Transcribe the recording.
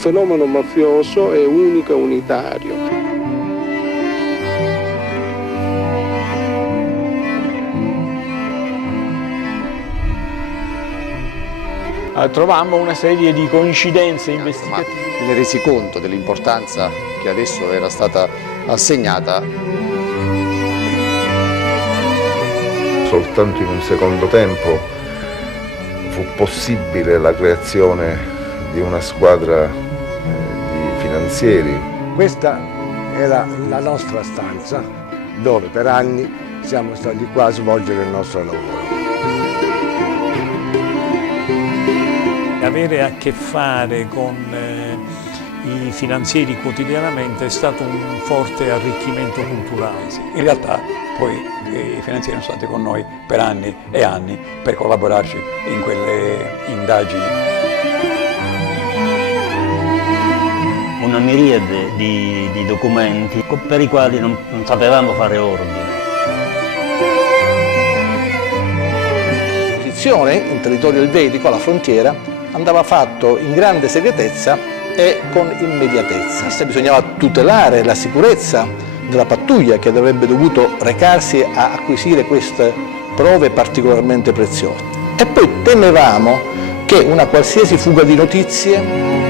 fenomeno mafioso è unico e unitario. Trovammo una serie di coincidenze investigative. Ma ne resi conto dell'importanza che adesso era stata assegnata? Soltanto in un secondo tempo fu possibile la creazione di una squadra di finanzieri. Questa era la nostra stanza dove per anni siamo stati qua a svolgere il nostro lavoro. Avere a che fare con i finanzieri quotidianamente è stato un forte arricchimento culturale. In realtà poi i finanzieri sono stati con noi per anni e anni per collaborarci in quelle indagini. Una miriade di documenti per i quali non sapevamo fare ordine. L'acquisizione in territorio elvetico, alla frontiera, andava fatto in grande segretezza e con immediatezza. Bisognava tutelare la sicurezza della pattuglia che avrebbe dovuto recarsi a acquisire queste prove particolarmente preziose. E poi temevamo che una qualsiasi fuga di notizie